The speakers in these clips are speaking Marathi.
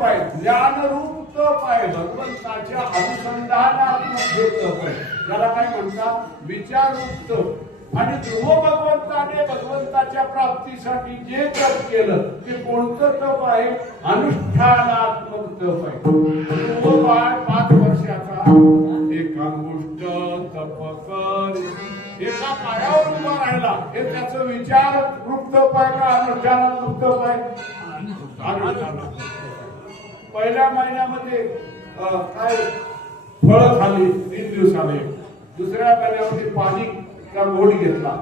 तप आहे, ज्ञानरूप तप आहे, भगवंताच्या अनुसंधानात्मक तप आहे, त्याला काय म्हणतात विचाररूप तप. आणि ध्रुव भगवंताने भगवंताच्या प्राप्तीसाठी जे तप केलं ते कोणतं तप आहे? अनुष्ठानात्मक तप आहे. ध्रुव बाळ 5 वर्षाचा एकांगुष्ट तप कर, एका पायावर उभा राहिला, हे त्याचं विचार रूप तप आहे का अनुष्ठानात्मक तप आहे? पहिल्या महिन्यामध्ये काय फळ खाली 3 दिवसाने, दुसऱ्या महिन्यामध्ये पाणी का घोड घेतला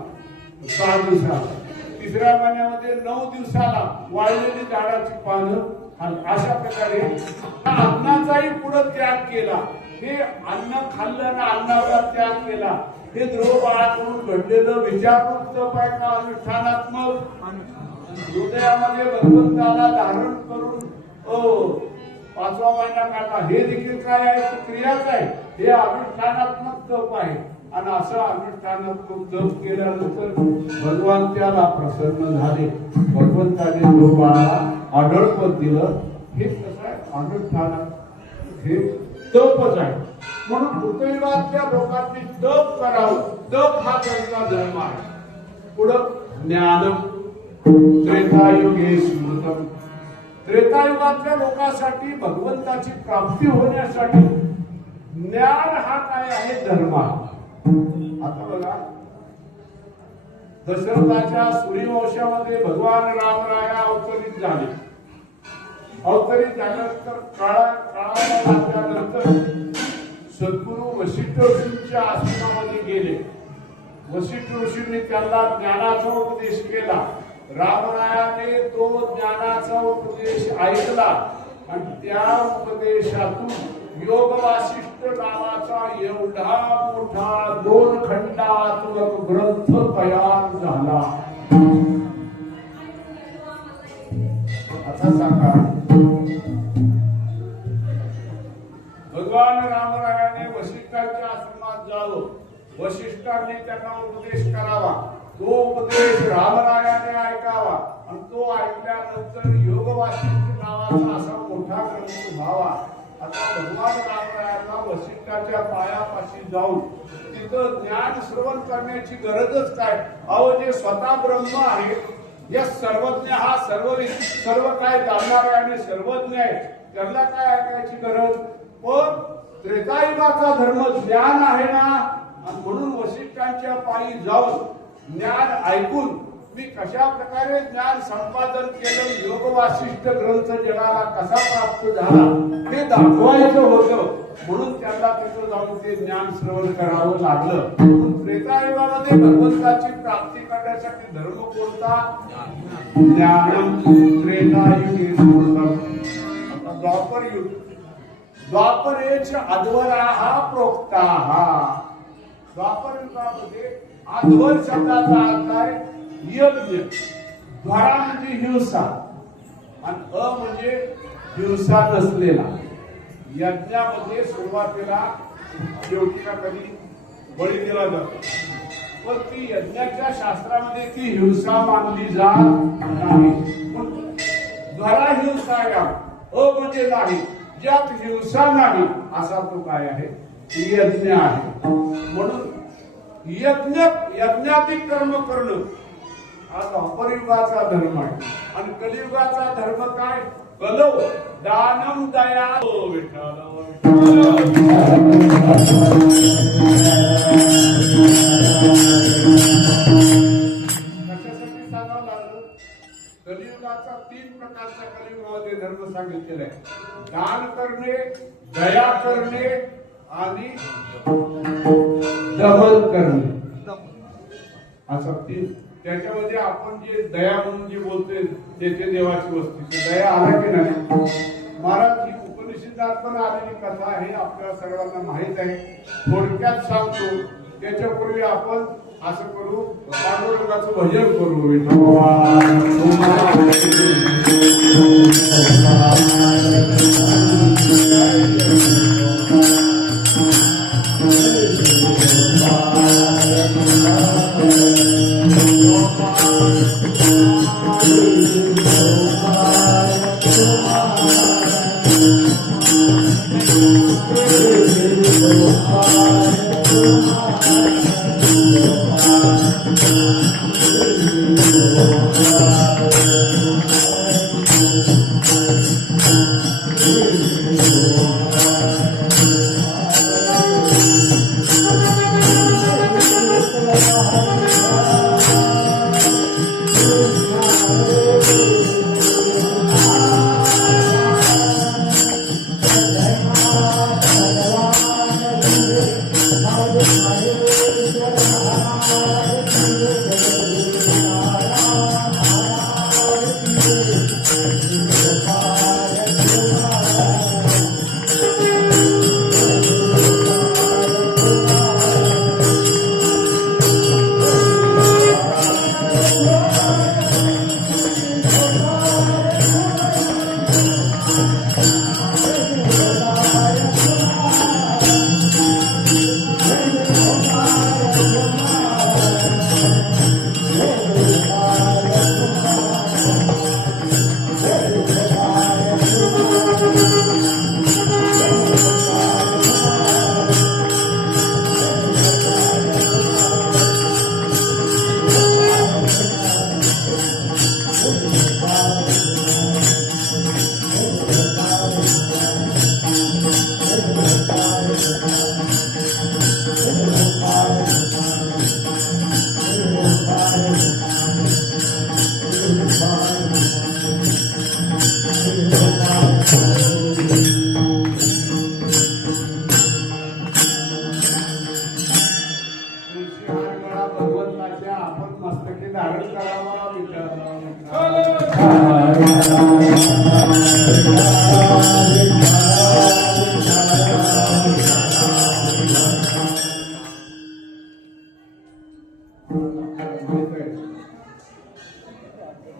6 दिवसाला, तिसऱ्या महिन्यामध्ये 9 दिवसाला वाळलेली झाडाची पानं, अशा प्रकारे अन्नाचाही पुढे त्याग केला. हे अन्न खाल्लं ना, अन्नाचा त्याग केला, हे ध्रुव बाळाकडून घडलेलं विचाररूप तप आहे का अनुष्ठानात्मक? हृदयामध्ये भगवंताला धारण करून 5वा महिना काढला, हे देखील काय आहे? क्रियाच आहे, हे अनुष्ठानात्मक तप आहे. आणि असं अनुष्ठानात्मक तप केल्यानंतर भगवान त्याला प्रसन्न झाले, भगवंताने लोकांना आढळपत दिलं. हे कसं आहे? अनुष्ठानात्मक हे तपच आहे. म्हणून कृतयुगातल्या लोकांनी तप करावं, तप हा त्यांचा धर्म आहे. पुढं ज्ञान त्रेतायुगे स्मृतम, त्रेतायुगातल्या लोकांसाठी भगवंताची प्राप्ती होण्यासाठी ज्ञान हा काय आहे? धर्म. आता बघा, दशरथाच्या सूर्यवंशामध्ये भगवान रामराया अवतरित झाले. अवतरित झाल्यानंतर काळानंतर सद्गुरू वशिष्ठ ऋषींच्या आश्रमामध्ये गेले. वशिष्ठ ऋषींनी त्यांना ज्ञानाचा उपदेश केला. रामरायाने तो ज्ञानाचा उपदेश ऐकला आणि त्या उपदेशातून योग वासिष्ठ नावाचा एवढा मोठा 2 खंडात्मक ग्रंथ तयार झाला. आता सांगा, भगवान रामरायाने वशिष्ठांच्या आश्रमात जावं, वशिष्ठांनी त्यांना उपदेश करावा, तो उपदेश रामरायाने ऐकावा आणि तो ऐकल्यानंतर योग वासिष्ठ नावाचा असा मोठा ग्रंथ व्हावा. आता भगवान रामरायांना वशिष्ठाच्या पायापाशी जाऊन तिथं ज्ञान श्रवण करण्याची गरजच काय? अहो, जे स्वतः ब्रह्म आहे, या सर्वज्ञ, हा सर्व काय जाणणारा आणि सर्वज्ञ आहे, त्याला काय ऐकायची गरज? पण त्रेतायुगाचा धर्म ज्ञान आहे ना, म्हणून वशिष्ठांच्या पायी जाऊन ज्ञान ऐकून मी कशा प्रकारे ज्ञान संपादन केलं, योग वासिष्ठ ग्रंथ जगाला कसा प्राप्त झाला हे दाखवायचं होतं. म्हणून त्यांना तिथं जाऊन ते ज्ञान श्रवण करावं लागलं. म्हणून त्रेतायुगामध्ये भगवंताची प्राप्ती करण्यासाठी धर्म कोणता? ज्ञानम त्रेतायुगे स्मृतम. आता द्वापर युग, द्वापरेच अध्वराः प्रोक्ताः. द्वापर युगामध्ये अध्वर शब्दाचा अर्थ आहे यज्ञ. ध्वरा म्हणजे हिंसा आणि म्हणजे हिंसा नसलेला. यज्ञामध्ये सुरुवातीला शेवटीला कधी बळी दिला जातो, पण ती यज्ञाच्या शास्त्रामध्ये ती हिंसा मानली जात नाही. ध्वरा हिंसा आहे, म्हणजे नाही, ज्यात हिंसा नाही असा तो काय आहे? यज्ञ आहे. म्हणून यज्ञातिक कर्म करणं हा द्वापरयुगाचा धर्म आहे. आणि कलियुगाचा धर्म काय? कलव दानम दया. कशासाठी सांगावं लागलं? कलियुगाचा 3 प्रकारचा कलियुगामध्ये धर्म सांगितलेला आहे. दान करणे, दया करणे आणि दमन करणे, असं 3. त्याच्यामध्ये आपण जे दया म्हणून जे बोलतोय तेथे देवाची वस्ती, दया आला की नाही? महाराज, ही उपनिषदात पण आलेली कथा आहे, आपल्याला सर्वांना माहित आहे. थोडक्यात सांगतो, त्याच्यापूर्वी आपण असं करू, पांडुरंगाचं भजन करू. Thank you.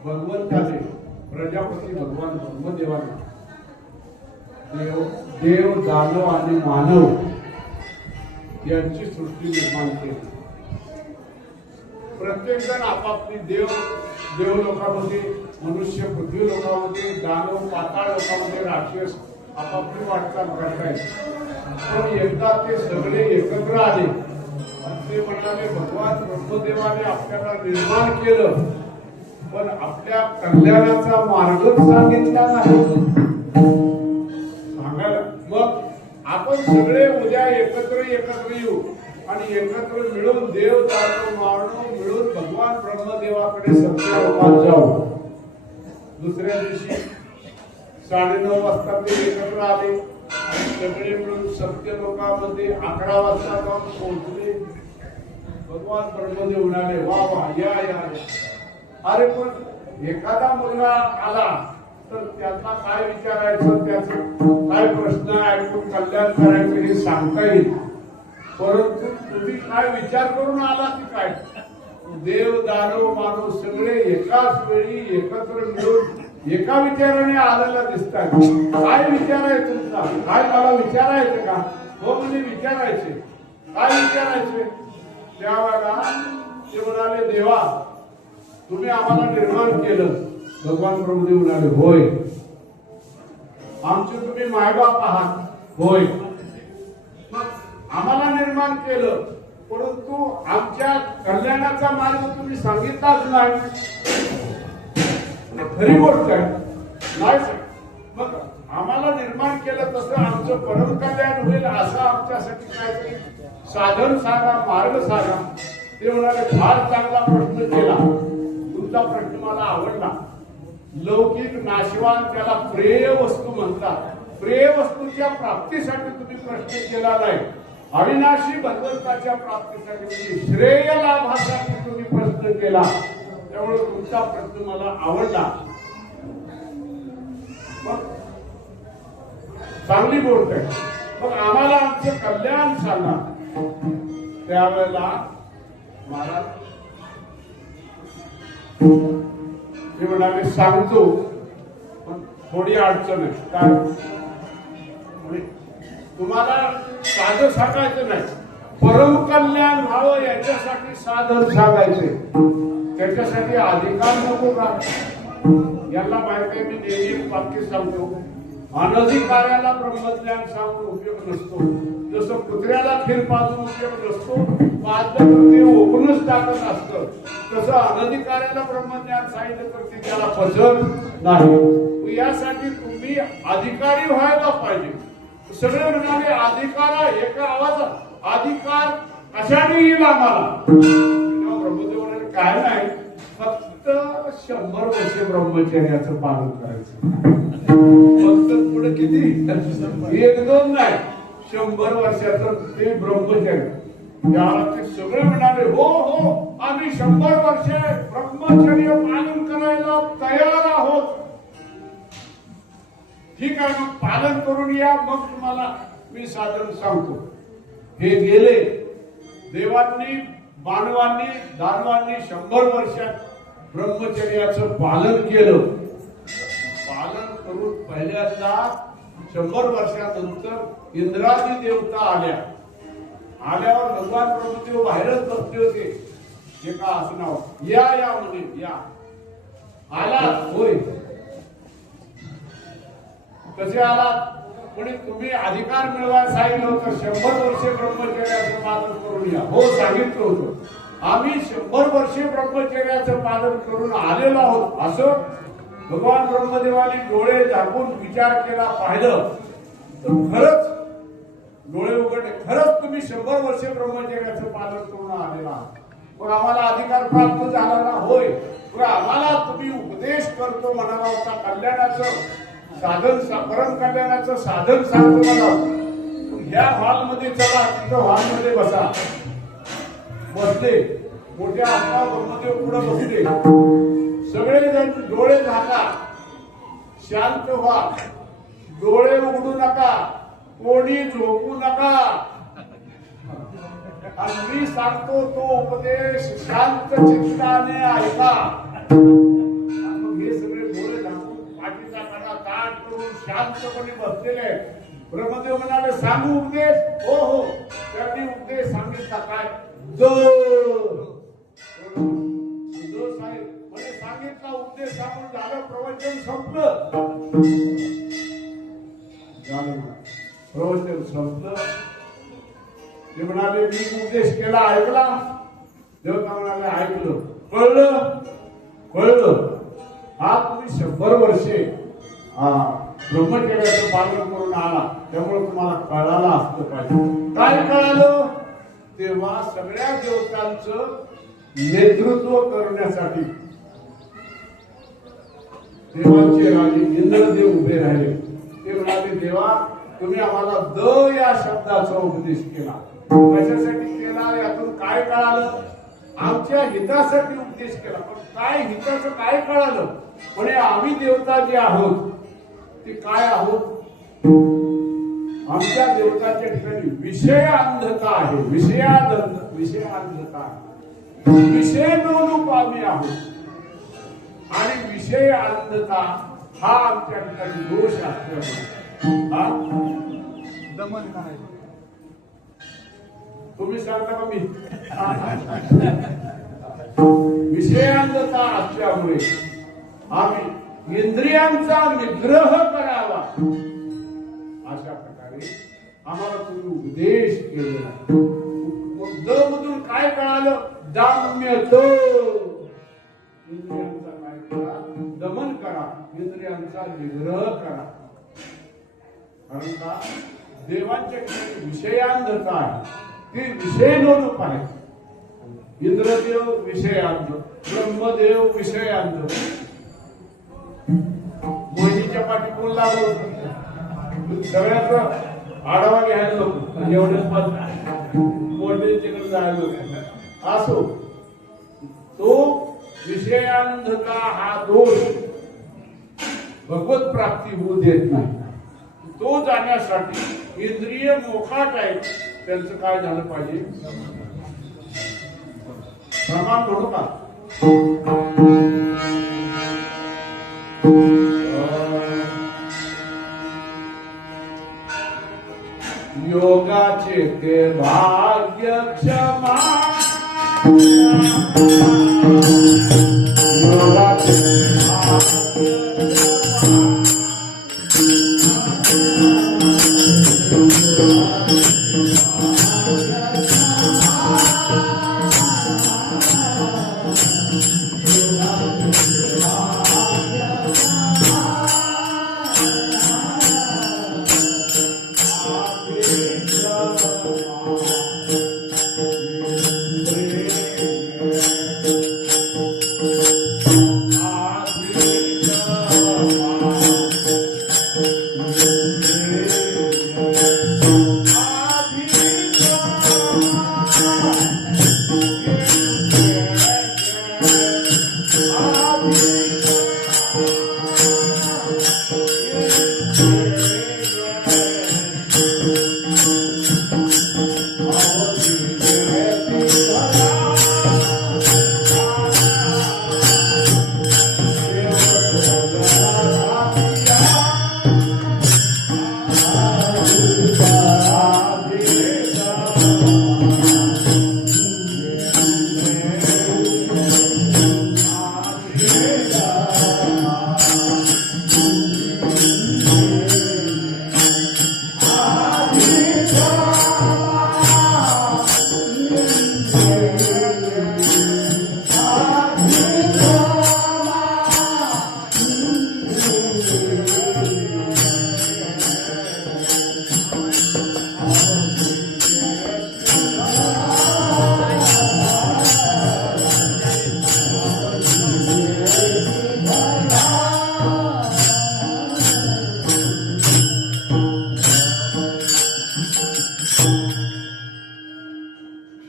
भगवंताने प्रजापती भगवान ब्रह्मदेवाने देव दानव आणि मानव यांची सृष्टी निर्माण केली. प्रत्येक जण आपापली देवलोकामध्ये, मनुष्य पृथ्वी लोकामध्ये, दानव पाताळ लोकामध्ये, राक्षस आपापली वाटचाल करतायत. पण एकदा ते सगळे एकत्र आले आणि ते म्हणाले भगवान ब्रह्मदेवाने आपल्याला निर्माण केलं, पण आपल्या कल्याणाचा मार्गच सांगितला नाही. सांगायला मग आपण सगळे उद्या एकत्र येऊ आणि एकत्र मिळून देव दानव मानव मिळून भगवान ब्रह्मदेवाकडे सत्यलोकात जाऊ. दुसऱ्या दिवशी 9:30 वाजता ते एकत्र आले आणि सगळे मिळून सत्यलोकामध्ये 11 वाजता जाऊन पोहोचले. भगवान ब्रह्मदेव म्हणाले वा वा या या. अरे पण एखादा मुलगा आला तर त्याचा काय विचारायचं, त्याचं काय प्रश्न ऐकून कल्याण करायचं हे सांगता येईल. परंतु तुम्ही काय विचार करून आला की काय? देव दानव मानव सगळे एकाच वेळी एकत्र मिळून एका विचाराने आलेला दिसतात. काय विचार आहे तुमचा? काय मला विचारायचं का? हो म्हणजे विचारायचे. काय विचारायचे? त्यावेळेला ते म्हणाले देवा तुम्ही आम्हाला निर्माण केलं. भगवान ब्रह्मदेव म्हणाले होय. आमचे तुम्ही मायबाप आहात. होय. आम्हाला निर्माण केलं, परंतु आमच्या कल्याणाचा मार्ग तुम्ही सांगितलाच नाही. खरी गोष्ट आहे नाही. मग आम्हाला निर्माण केलं तसं आमचं परम कल्याण होईल असं आमच्यासाठी काहीतरी साधन सांगा, मार्ग सांगा. ते म्हणाले फार चांगला प्रश्न केला. तुमचा प्रश्न मला आवडला. लौकिक नाशवान त्याला प्रेय वस्तू म्हणतात. प्रेय वस्तूच्या प्राप्तीसाठी तुम्ही प्रश्न केला नाही. अविनाशी भगवंताच्या प्राप्तीसाठी श्रेय लाभासाठी तुम्ही प्रश्न केला. त्यामुळे तुमचा प्रश्न मला आवडला. मग चांगली गोष्ट आहे. मग आम्हाला आमचं कल्याण सांगा. त्यावेळेला महाराज ते म्हणाले सांगतो, पण थोडी अडचण आहे. काय? तुम्हाला साधं सांगायचं नाही, परम कल्याण व्हावं याच्यासाठी साधन सांगायचे. त्याच्यासाठी अधिकार नको का? याला माहिती आहे. मी नेहमी वाक्य सांगतो अनधिकाऱ्याला ब्रह्मज्ञान सांगून उपयोग नसतो. जसं कुत्र्याला खीर पाजून उपयोग नसतो, पाजलं तर ते ओपनच टाकत असतं, तसं अनधिकाऱ्याला ब्रह्मज्ञान सांगितलं तर ते त्याला पचत नाही. यासाठी तुम्ही अधिकारी व्हायला पाहिजे. सगळे म्हणाले अधिकार एका आवाजात, अधिकार कशाने येईल आम्हाला? ब्रह्मदेव म्हणाले काय नाही, फक्त 100 वर्ष ब्रह्मचर्याचं पालन करायचं. फक्त पुढे किती? 1-2 नाही, 100 वर्षाचं ते ब्रह्मचर्य. त्याला ते सगळे म्हणाले हो हो आम्ही 100 वर्ष ब्रह्मचर्य पालन करायला तयार आहोत. ठीक आहे, मग पालन करून या, मग तुम्हाला मी साधन सांगतो. हे गेले देवांनी, मानवांनी, दानवांनी 100 वर्षात ब्रह्मचर्याचं पालन केलं. पालन करून पहिल्यांदा 100 वर्षानंतर इंद्रादी देवता आल्यावर भगवान ब्रह्मदेव बाहेरच बसले होते. एका आसनावर या या म्हणे, या आला होय, कसे आलात? म्हणजे तुम्ही अधिकार मिळवायला सांगितलं होतं 100 वर्षे ब्रह्मचर्याचं पालन करून या. हो सांगितलं होतं, आम्ही 100 वर्षे ब्रह्मचर्याचं पालन करून आलेलो आहोत. असं भगवान ब्रह्मदेवाने डोळे झाकून विचार केला, पाहिलं तर खरंच डोळे उघडले, खरंच तुम्ही 100 वर्षे ब्रह्मचर्याचं पालन करून आलेला आहात. पण आम्हाला अधिकार प्राप्त झाला ना? होय. पण आम्हाला तुम्ही उपदेश करतो म्हणाला होता, कल्याणाचं साधन, परम कल्याणाचं साधन सांगतो मला. ह्या हॉलमध्ये चला, तिथं हॉलमध्ये बसा. बसले, मोठ्या आत्मा ब्रह्मदेव पुढे बसले. सगळेजण डोळे झाका, शांत व्हा, डोळे उघडू नका, कोणी झोपू नका. आणि मी सांगतो तो उपदेश शांत चित्ताने ऐका. हे सगळे डोळे झाकून पाठीचा कडा ताट करून शांतपणे बसलेले. ब्रह्मदेव म्हणाले सांगू उपदेश? हो हो. त्यांनी उपदेश सांगितला. काय? साहेब म्हणजे सांगितला उपदेश सांगून झालं, प्रवचन संपलं. प्रवचन संपलं. ते म्हणाले मी उपदेश केला, ऐकला? देवता म्हणाले ऐकलं. कळलं. हा तुम्ही 100 वर्षे ब्रह्मचर्याचं पालन करून आला, त्यामुळे तुम्हाला कळालं असतं पाहिजे. काय कळालं? तेव्हा सगळ्या देवतांचं नेतृत्व करण्यासाठी देवांचे राजे इंद्रदेव उभे राहिले. ते म्हणाले देवा तुम्ही आम्हाला द या शब्दाचा उपदेश केला. कशासाठी केला? यातून काय कळालं? आमच्या हितासाठी उपदेश केला. पण काय हिताचं काय कळालं? म्हणजे आम्ही देवता जे आहोत ते काय आहोत? आमच्या देवताच्या ठिकाणी विषय अंधता आहे. विषय अंधता, विषय नोरूप आम्ही आहोत. आणि विषय अंधता हा आमच्या ठिकाणी दोष असल्यामुळे दमन करायचं. तुम्ही सांगता का मी? विषयांधता असल्यामुळे आम्ही इंद्रियांचा निग्रह करावा अशा प्रकारे आम्हाला तुम्ही उपदेश केलेला. मधून काय कळालं? दाम्यत. इंद्रियांचा काय करा? दमन करा, इंद्रियांचा निग्रह करा. कारण का देवांच्या ठिकाणी विषयांधता आहे, ती विषयनोरूप आहे. इंद्रदेव विषयांध, ब्रह्मदेव विषयांध. मोहिनीच्या पाठी कोण लागलो? सगळ्यात आढावा घ्यायला नको, एवढेच मोहिनीच्याकडे जायला नको. असो, तो विषयांधता हा दोष भगवत प्राप्ती होऊ देत नाही. तो जाण्यासाठी इंद्रिय मोकाट आहेत, त्यांचं काय झालं पाहिजे? प्रमाण म्हणू का? योगाचे ते भाग्य क्षमा, योगाचे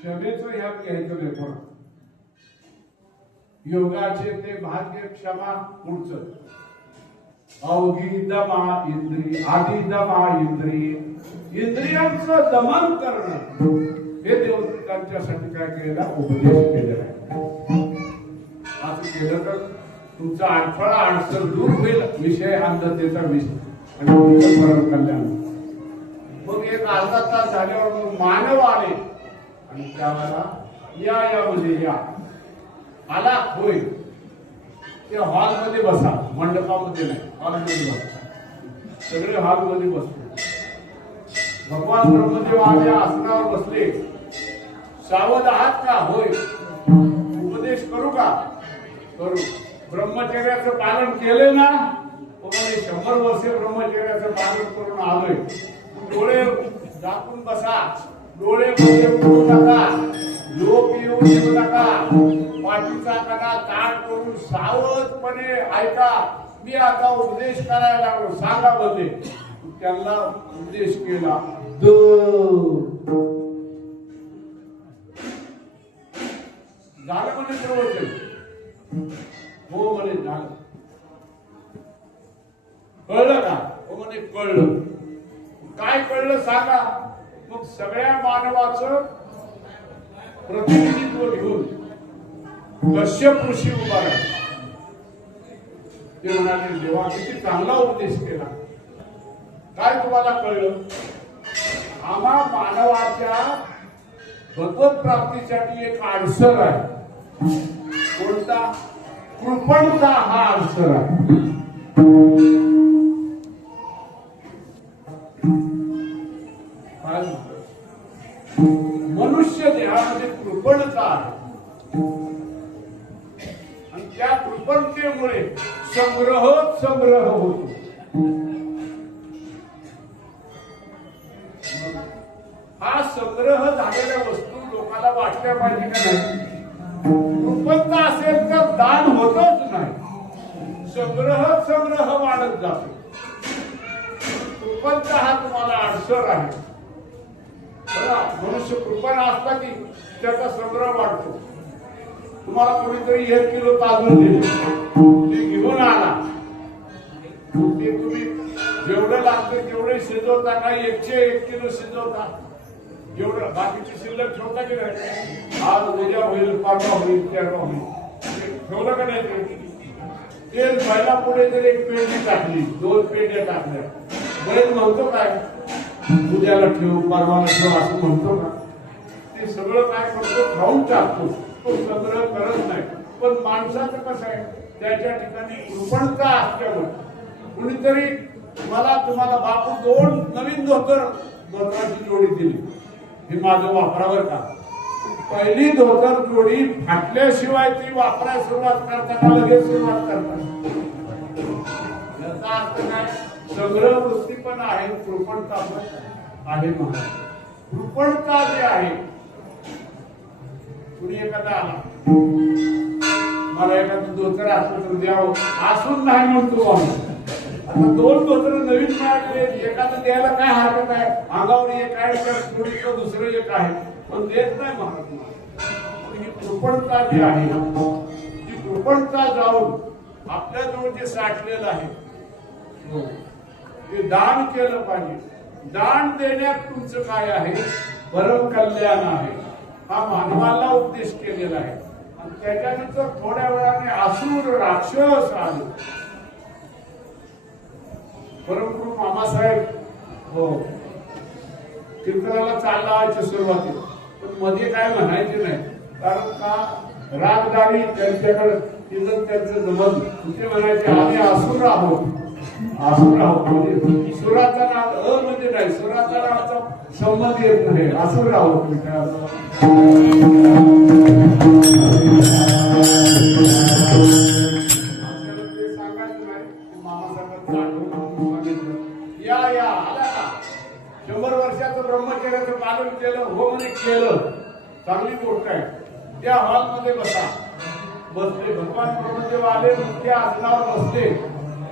क्षमेचं ह्यात घ्यायचं नाही पण योगाचे ते भाग्य क्षमा पुढचं अवघी दमा इंद्रिय आधी दमा इंद्रिय इंद्रियांचं दमन करणं हे देवदूतांच्यासाठी काय केलेला उपदेश केलेला आहे. असं केलं तर तुमचा अडथळा अडचण दूर होईल विषय अंधतेचा विषय आणि तुमचं परम कल्याण. मग एक अर्धा तास झाल्यावर मग मानव आले आणि त्यावेळेला या म्हणजे या आला होय ते हॉलमध्ये बसा मंडपामध्ये नाही हॉलमध्ये बसा सगळे हॉलमध्ये बसतो. भगवान ब्रह्मदेव आल्या आसनावर बसले. सावध आहात का? होय. उपदेश करू का? करू. ब्रह्मचर्याचं पालन केले ना? म्हणजे 100 वर्षे ब्रह्मचर्याचं पालन करून आलोय. डोळे झाकून बसा. डोळे मध्ये उघडू नका. झोप येऊ देऊ नका. पाठीचा कणा ताण करून सावधपणे ऐका. मी आता उपदेश करायला लागलो. सांगा बदले. त्यांना उपदेश केला. झालं म्हणजे प्रवचन. हो म्हणे झालं. कळलं का? हो म्हणे कळलं. काय कळलं सांगा. मग सगळ्या मानवाचं प्रतिनिधित्व घेऊन कश्यप ऋषी उभा राहिला. ते म्हणाले देवा किती चांगला उपदेश केला. काय तुम्हाला कळलं? आम्हा मानवाच्या भगवत प्राप्तीसाठी एक अडसर आहे. कोणता? कृपणता हा अडसर आहे. मनुष्य देहामध्ये कृपणता आहे आणि त्या कृपणतेमुळे संग्रह होतो. हा संग्रह झालेल्या वस्तू लोकांना वाटल्या पाहिजे का नाही? कृपणता असेल तर दान होतच नाही. संग्रह वाढत जातो. कृपणता हा तुम्हाला अडसर आहे. मनुष्य कृपण असता की त्याचा संग्रह वाढतो. तुम्हाला कोणीतरी 1 किलो तांदूळ दिले ते घेऊन आला. ते तुम्ही जेवढं लागतं तेवढे शिजवता का 101 किलो शिजवता? जेवढं बाकीची शिल्लक ठेवता की नाही? आज उद्या होईल, परवा होईल, तेव्हा होईल. ठेवलं का नाही? तेल पहिला पुढे जर 1 पेंडी टाकली, 2 पेंड्या टाकल्या, बैल म्हणतो काय? उद्याला ठेवू, परवाला ठेवू असं म्हणतो का? ते सगळं काय करतो? खाऊन टाकतो. तो संग्रह करत नाही. पण माणसाचं कसं आहे? त्याच्या ठिकाणी कृपणता असल्यामुळे कुणीतरी तुम्हाला बापू 2 नवीन धोतराची जोडी दिली. हे माझं वापरावर का? पहिली धोतर जोडी फाटल्याशिवाय ती वापरायला सुरुवात करताना लगेच सुरुवात करतात. याचा अर्थ काय? संग्रह वृत्ती पण आहे, कृपणता पण आहे. महाराज कृपणता जे आहे, कुणी एखादा आला मला एखादं धोतर असलं तर द्यावं असून नाही म्हणतो आम्ही. आता 2 धोतर नवीन मिळाले, एखादं द्यायला काय हरकत आहे? अंगावर एक आहे तर थोडीचं दुसरं एक आहे, पण देत नाही महाराज. ही कृपणता जी आहे, ती कृपणता जाऊन आपल्याजवळ जे साठलेलं आहे ते दान केलं पाहिजे. दान देण्यात तुमचं काय आहे? परम कल्याण आहे. हा मानवाला उपदेश केलेला आहे. आणि त्याच्यानंतर थोड्या वेळाने असुर राक्षस आले. परमगुरु मामासाहेब कीर्तनाला चालला सुरुवातीला, पण मध्ये काय म्हणायचे नाही, कारण का रागदारी त्यांच्याकडे तिथं त्यांचं जमत. ते म्हणायचे आम्ही असुर आहोत, असुर आहोत. म्हणजे सुराचा नाद म्हणजे नाही, सुराचा नादचा संबंध येत नाही, असुर आहोत. या आला का 100 वर्षाचं ब्रह्मचर्याचं पालन केलं, हो म्हणे केलं, चांगली गोष्ट आहे. त्या हॉलमध्ये बसा. बसले भगवान ब्रह्मदेव आले, मुख्य आसनावर बसले.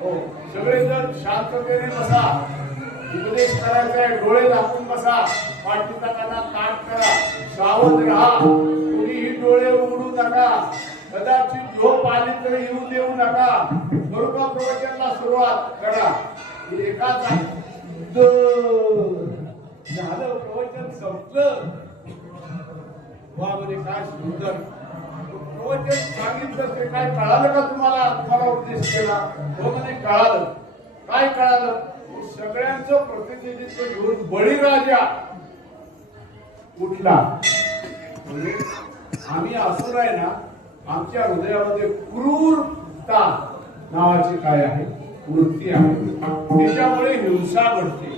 हो, सगळेजण शांततेने बसा. उपदेश करायचा आहे, डोळे झाकून बसा, पाठीचा काना ताट करा, सावध राहा, कुणीही डोळे उघडू नका, कदाचित झोप आली तरी येऊ देऊ नका. बरोबर प्रवचनाला सुरुवात करा. एकाच झालं, प्रवचन संपलं. वा म्हणजे काय सुंदर प्रवचन सांगितलं. ते काय कळालं का तुम्हाला? तुम्हाला उपदेश केला हो म्हणे कळालं. काय कळालं? सगळ्यांचं प्रतिनिधित्व घेऊन बळीराजा उठला. म्हणजे आम्ही असुर आहे ना, आमच्या हृदयामध्ये क्रूरता नावाची काय आहे? वृत्ती आहे. त्याच्यामुळे हिंसा घडते.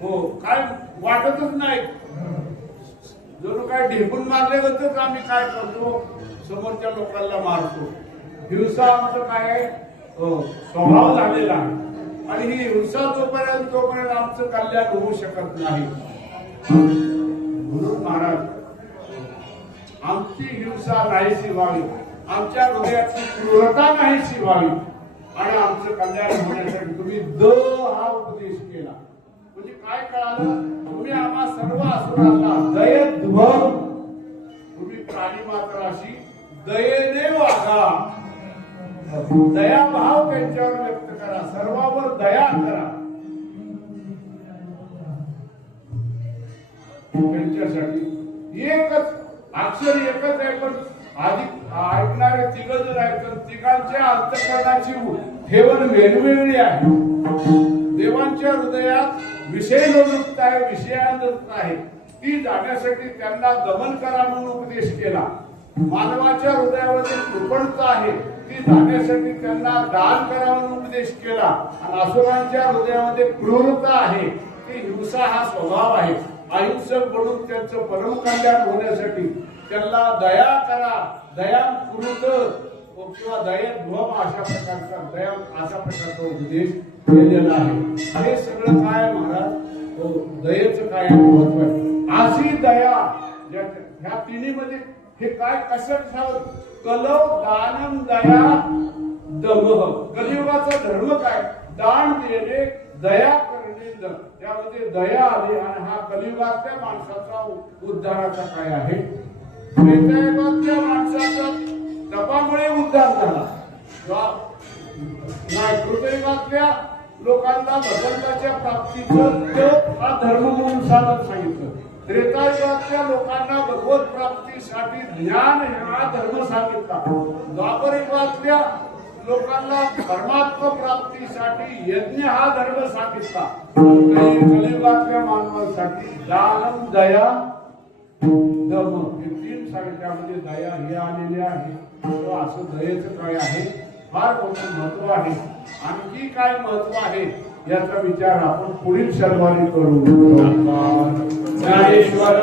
हो, काय वाटतच नाही. जणू काय ढेकून मारल्यागतच आम्ही काय करतो? समोरच्या लोकांना मारतो. हिंसा आमचं काय आहे? स्वभाव झालेला आहे. आणि ही हिंसा तोपर्यंत आमचं कल्याण होऊ शकत नाही. म्हणून महाराज आमची हिंसा नाहीशी व्हावी, आमच्या हृदयाची क्रूरता नाहीशी व्हावी आणि आमचं कल्याण होण्यासाठी तुम्ही हा उपदेश केला. म्हणजे काय कळालं? तुम्ही आम्हा सर्व असुरांना दयेध्वम, तुम्ही प्राणी मात्राशी दयेने वागा, दयाभाव त्यांच्यावर व्यक्त करा, सर्वांवर दया करा. त्यांच्यासाठी एकच अक्षर एकच आहे, पण आधी ऐकणारे तिघजण आहेत. तिघांच्या अंतःकरणाची ठेवण वेगवेगळी आहे. देवांच्या हृदयात विषयलोलुपता आहे, विषयानुपता आहे. ती जाण्यासाठी त्यांना दमन करा म्हणून उपदेश केला. मानवाच्या हृदयामध्ये कृपणता आहे, ती जाण्यासाठी त्यांना दान करा म्हणून उपदेश केला. आणि असुरांच्या हृदयामध्ये क्रूरता आहे, ती हिंसा हा स्वभाव आहे. अहिंसक बनून त्यांचं परम कल्याण होण्यासाठी त्यांना दया करा, दया कुरुत किंवा दयेध्वम अशा प्रकारचा उपदेश केलेला आहे. हे सगळं काय महाराज? दयेचं काय महत्व आहे? अशी दया ह्या तिन्हीमध्ये हे काय कसं? कलव दानम दया दमह. कलियुगाचा धर्म काय? दान देणे, दया करणे. त्यामध्ये दया आली आणि हा कलियुगातल्या माणसाचा उद्धाराचा काय आहे? त्रेतायुगातल्या माणसाचा तपामुळे उद्धार झाला. कृतयुगातल्या लोकांना भगवंताच्या प्राप्तीचं हा धर्म म्हणून साधन सांगितलं. त्रेतायुगातल्या लोकांना भगवत प्राप्तीसाठी ज्ञान हा धर्म सांगितला. द्वापरयुगातल्या लोकांना परमात्मा प्राप्तीसाठी यज्ञ हा धर्म सांगितला. कलियुगातल्या मानवासाठी दान, दया, दम हे 3 सांगितल्यामध्ये दया हे आलेले आहे. असं दयेचं काय आहे? फार मोठं महत्व आहे. आणखी काय महत्व आहे याचा विचार आपण पुढील शनिवारी करू. ज्ञानेश्वर